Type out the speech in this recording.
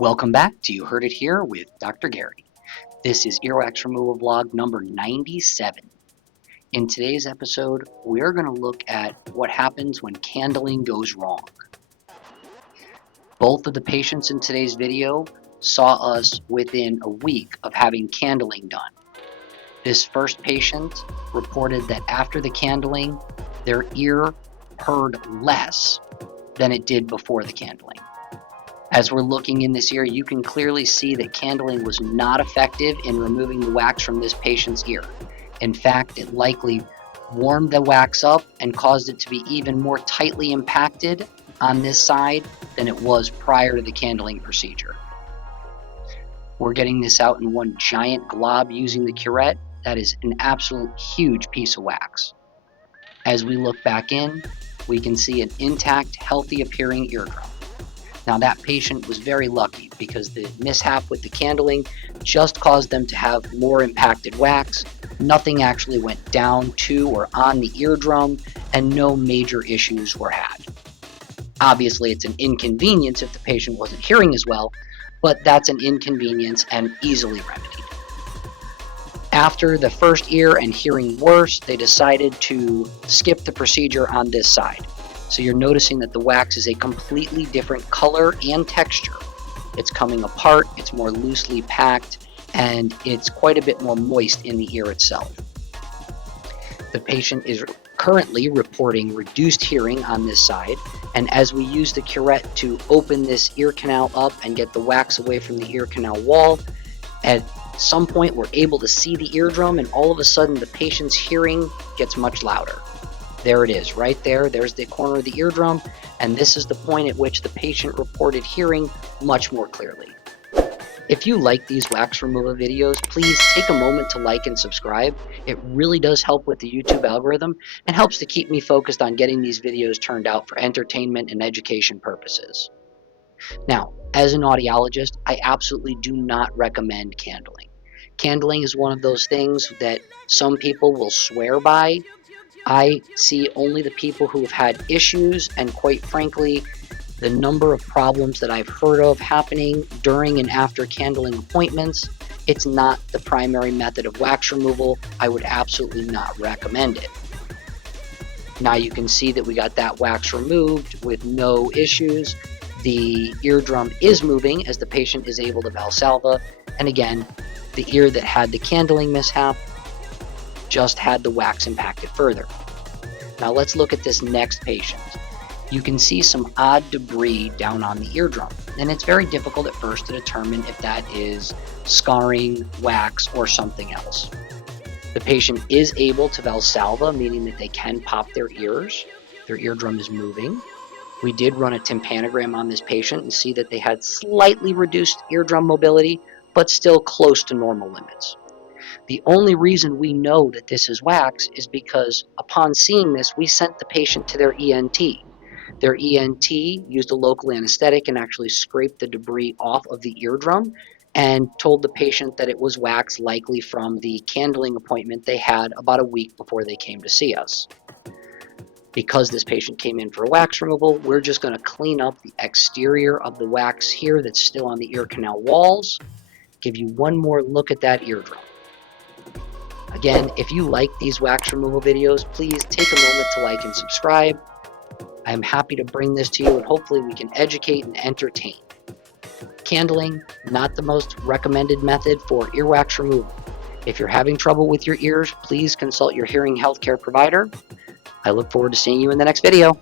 Welcome back to You Heard It Here with Dr. Gary. This is Earwax Removal Vlog number 97. In today's episode, we're going to look at what happens when candling goes wrong. Both of the patients in today's video saw us within a week of having candling done. This first patient reported that after the candling, their ear heard less than it did before the candling. As we're looking in this ear, you can clearly see that candling was not effective in removing the wax from this patient's ear. In fact, it likely warmed the wax up and caused it to be even more tightly impacted on this side than it was prior to the candling procedure. We're getting this out in one giant glob using the curette. That is an absolute huge piece of wax. As we look back in, we can see an intact, healthy appearing eardrum. Now that patient was very lucky because the mishap with the candling just caused them to have more impacted wax. Nothing actually went down to or on the eardrum, and no major issues were had. Obviously, it's an inconvenience if the patient wasn't hearing as well, but that's an inconvenience and easily remedied. After the first ear and hearing worse, they decided to skip the procedure on this side. So you're noticing that the wax is a completely different color and texture. It's coming apart, it's more loosely packed, and it's quite a bit more moist in the ear itself. The patient is currently reporting reduced hearing on this side, and as we use the curette to open this ear canal up and get the wax away from the ear canal wall, at some point we're able to see the eardrum, and all of a sudden the patient's hearing gets much louder. There it is, right there. There's the corner of the eardrum, and this is the point at which the patient reported hearing much more clearly. If you like these wax removal videos, please take a moment to like and subscribe. It really does help with the YouTube algorithm and helps to keep me focused on getting these videos turned out for entertainment and education purposes. Now, as an audiologist, I absolutely do not recommend candling. Candling is one of those things that some people will swear by. I see only the people who have had issues, and quite frankly, the number of problems that I've heard of happening during and after candling appointments, it's not the primary method of wax removal. I would absolutely not recommend it. Now you can see that we got that wax removed with no issues. The eardrum is moving as the patient is able to valsalva, and again, the ear that had the candling mishap just had the wax impacted further. Now let's look at this next patient. You can see some odd debris down on the eardrum, and it's very difficult at first to determine if that is scarring, wax, or something else. The patient is able to valsalva, meaning that they can pop their ears. Their eardrum is moving. We did run a tympanogram on this patient and see that they had slightly reduced eardrum mobility, but still close to normal limits. The only reason we know that this is wax is because upon seeing this, we sent the patient to their ENT. Their ENT used a local anesthetic and actually scraped the debris off of the eardrum and told the patient that it was wax, likely from the candling appointment they had about a week before they came to see us. Because this patient came in for wax removal, we're just going to clean up the exterior of the wax here that's still on the ear canal walls, give you one more look at that eardrum. Again, if you like these wax removal videos, please take a moment to like and subscribe. I'm happy to bring this to you, and hopefully we can educate and entertain. Candling, not the most recommended method for earwax removal. If you're having trouble with your ears, please consult your hearing healthcare provider. I look forward to seeing you in the next video.